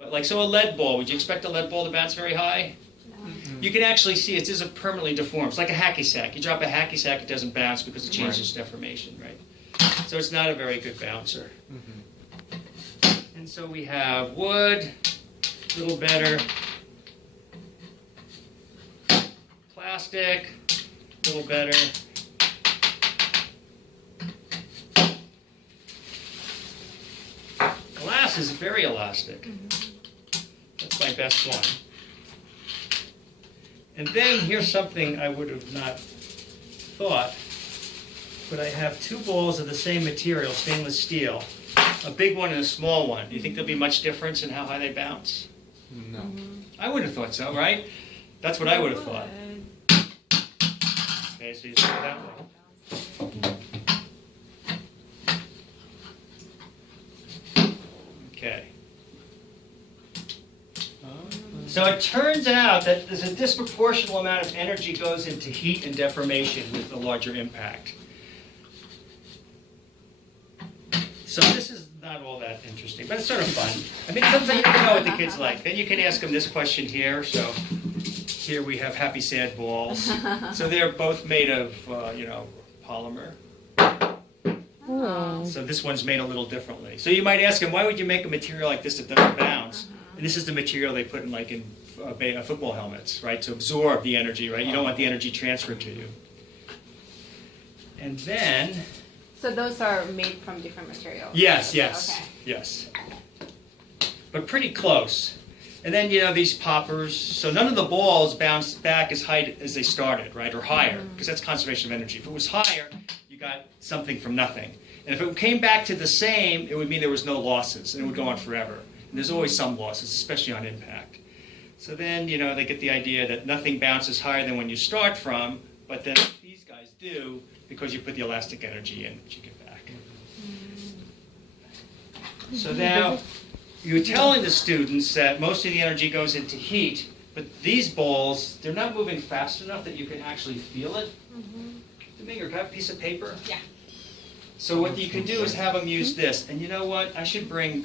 But like, so a lead ball, would you expect a lead ball to bounce very high? You can actually see it isn't permanently deformed. It's like a hacky sack. You drop a hacky sack, it doesn't bounce because it changes deformation, right? So it's not a very good bouncer. And so we have wood, a little better. Plastic, a little better. Glass is very elastic. That's my best one. And then here's something I would have not thought, but I have two balls of the same material, stainless steel, a big one and a small one. Do you think there'll be much difference in how high they bounce? No. I would have thought so, right? That's what I would have thought. Okay, so you see it that way. Okay. So it turns out that there's a disproportional amount of energy goes into heat and deformation with the larger impact. So this is not all that interesting, but it's sort of fun. I mean, sometimes you never know what the kids like. Then you can ask them this question here. So here we have happy sad balls. So they're both made of, polymer. So this one's made a little differently. So you might ask them, why would you make a material like this that doesn't bounce? And this is the material they put in football helmets, right, to absorb the energy, right? You don't want the energy transferred to you. And then... So those are made from different materials? Yes. Okay. Yes. But pretty close. And then, these poppers, so none of the balls bounce back as high as they started, right, or higher, because that's conservation of energy. If it was higher, you got something from nothing. And if it came back to the same, it would mean there was no losses, and it would go on forever. And there's always some losses, especially on impact. So then, they get the idea that nothing bounces higher than when you start from, but then these guys do because you put the elastic energy in, which you get back. So now, you're telling the students that most of the energy goes into heat, but these balls, they're not moving fast enough that you can actually feel it. Domingo, can I have a piece of paper? Yeah. So what you can do is have them use this. And you know what? I should bring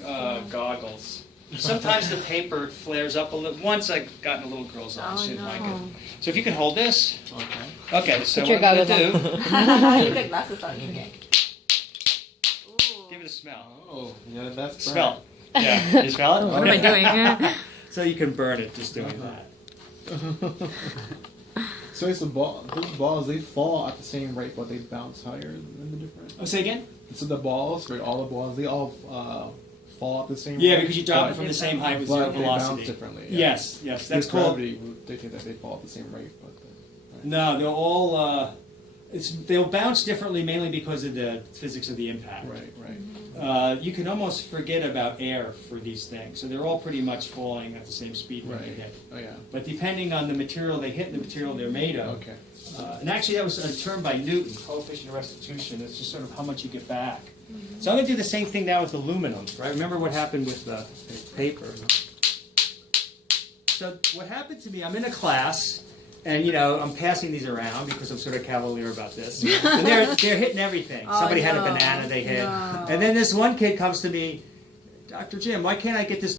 goggles. Sometimes the paper flares up a little. Once I've gotten a little girl's eye. She didn't like it. So if you can hold this. Okay, so Put your what I'm going to do, You got glasses on, okay. give it a smell. Oh, yeah, that's Smell. Yeah, you smell it? What am I doing? So you can burn it just doing that. So it's those balls, they fall at the same rate, but they bounce higher than the different. Oh, say again? So the balls, right, all the balls, they all fall at the same rate. Yeah, because you drop it from the same height with zero but they bounce velocity. differently. Yes, that's called. Gravity would dictate that they fall at the same rate, but right. No, they'll all. They'll bounce differently, mainly because of the physics of the impact. Right. You can almost forget about air for these things, so they're all pretty much falling at the same speed when they hit. Oh yeah. But depending on the material they hit and the material they're made of. Okay. And actually, that was a term by Newton, coefficient of restitution. It's just sort of how much you get back. So I'm going to do the same thing now with aluminum, right? Remember what happened with the paper. So what happened to me, I'm in a class, and I'm passing these around because I'm sort of cavalier about this. And they're hitting everything. Somebody had a banana they hit. And then this one kid comes to me, Dr. Jim, why can't I get this